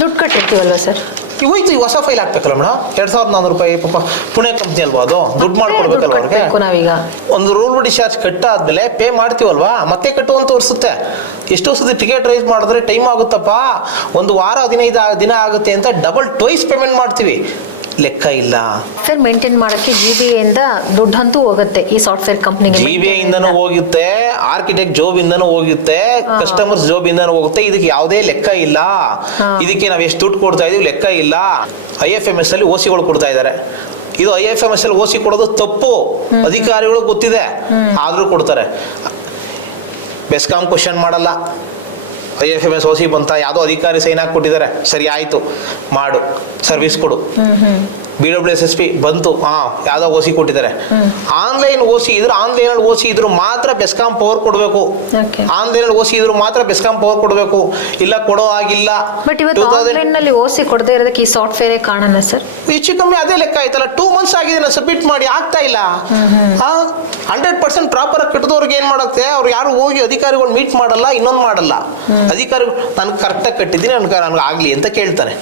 ದುಡ್ಡು ಕಟ್ಟಿರ್ತೀವಲ್ವಾ ಸರ್? ಹೋಯ್ತು, ಈ ಹೊಸ ಫೈಲ್ ಹಾಕ್ಬೇಕಲ್ಲ ಮೇಡಮ್. 2,400 ರೂಪಾಯಿ. ಪಾಪ ಪುಣೆ ಕಂಪ್ನಿ ಅಲ್ವಾ ಅದು, ದುಡ್ಡು ಮಾಡ್ಕೊಡ್ಬೇಕಲ್ವ ಅವ್ರಿಗೆ. ನಾವೀಗ ಒಂದು ರೂಲ್ ಡಿಸ್ಚಾರ್ಜ್ ಕಟ್ಟಾದ್ಮೇಲೆ ಪೇ ಮಾಡ್ತೀವಲ್ವಾ, ಮತ್ತೆ ಕಟ್ಟು ಅಂತ ತೋರಿಸುತ್ತೆ. ಎಷ್ಟೋ ಸತಿ ಟಿಕೆಟ್ ರೈಸ್ ಮಾಡಿದ್ರೆ ಟೈಮ್ ಆಗುತ್ತಪ್ಪ, ಒಂದು ವಾರ 15 ದಿನ ಆಗುತ್ತೆ ಅಂತ ಡಬಲ್ ಟ್ವೈಸ್ ಪೇಮೆಂಟ್ ಮಾಡ್ತೀವಿ. ಲೆಕ್ಕ ಇಲ್ಲ ಸರ್. ಮೇಂಟೈನ್ ಮಾಡೋಕ್ಕೆ GBA ಇಂದ ದುಡ್ಡಂತೂ ಹೋಗುತ್ತೆ ಈ ಸಾಫ್ಟ್ವೇರ್ ಕಂಪ್ನಿಗೆ. GBA ಇಂದನೂ ಹೋಗುತ್ತೆ, ಆರ್ಕಿಟೆಕ್ಟ್ ಜಾಬ್ ಇಂದನೂ ಹೋಗುತ್ತೆ, ಕಸ್ಟಮರ್ಸ್ ಜಾಬ್ ಇಂದನೂ ಹೋಗುತ್ತೆ. ಇದಕ್ಕೆ ಯಾವುದೇ ಲೆಕ್ಕ ಇಲ್ಲ. ಇದಕ್ಕೆ ನಾವು ಎಷ್ಟು ದುಡ್ಡು ಕೊಡ್ತಾ ಇದೀವಿ ಲೆಕ್ಕ ಇಲ್ಲ. IFMS ಅಲ್ಲಿ OCಗಳು ಕೊಡ್ತಾ ಇದ್ದಾರೆ. ಇದು IFMS ಅಲ್ಲಿ OC ಕೊಡೋದು ತಪ್ಪು, ಅಧಿಕಾರಿಗಳು ಗೊತ್ತಿದೆ, ಆದ್ರೂ ಕೊಡ್ತಾರೆ. ಬೆಸ್ಕಾಂ ಕ್ವಶನ್ ಮಾಡಲ್ಲ. IFMS OC ಬಂತ, ಯಾವುದೋ ಅಧಿಕಾರಿ ಸೈನ್ ಹಾಕಿ ಕೊಟ್ಟಿದ್ದಾರೆ, ಸರಿ ಆಯ್ತು ಮಾಡು, ಸರ್ವಿಸ್ ಕೊಡು. BWSSP ಬಂತು, ಯಾವ್ದೋ OC ಕೊಟ್ಟಿದ್ದಾರೆ. ಆನ್ಲೈನ್ OC ಇದ್ರೆ, ಆನ್ಲೈನ್ ಅಲ್ಲಿ OC ಇದ್ರು ಮಾತ್ರ ಬೆಸ್ಕಾಂ ಪವರ್ ಕೊಡಬೇಕು. ಆನ್ಲೈನ್ ಅಲ್ಲಿ OC ಇದ್ರು ಮಾತ್ರ ಬೆಸ್ಕಾಂ ಪವರ್ ಕೊಡಬೇಕು, ಇಲ್ಲ ಕೊಡೋ ಆಗಿಲ್ಲ. ಬಟ್ ಇವತ್ತು ಆನ್ಲೈನ್ ನಲ್ಲಿ OC ಕೊಡದೇ ಇರೋದಕ್ಕೆ ಈ ಸಾಫ್ಟ್ವೇರ್ ಕಾರಣ ಸರ್. ಹೆಚ್ಚು ಕಮ್ಮಿ ಅದೇ ಲೆಕ್ಕ ಆಯ್ತಲ್ಲ. 2 months ಆಗಿದೆ, ನಾನು ಸಬ್ಮಿಟ್ ಮಾಡಿ ಆಗ್ತಾ ಇಲ್ಲ. 100% ಪ್ರಾಪರ್ ಆಗಿ ಕಟ್ಟಿದವ್ರಿಗೆ ಏನ್ ಮಾಡುತ್ತೆ, ಅವ್ರು ಯಾರು ಹೋಗಿ ಅಧಿಕಾರಿಗಳು ಮೀಟ್ ಮಾಡಲ್ಲ, ಇನ್ನೊಂದು ಮಾಡಲ್ಲ. ಅಧಿಕಾರಿಗಳು ನಾನು ಕರೆಕ್ಟಾಗಿ ಕಟ್ಟಿದ್ದೀನಿ, ನನ್ಗೆ ಆಗ್ಲಿ ಅಂತ ಕೇಳ್ತಾನೆ.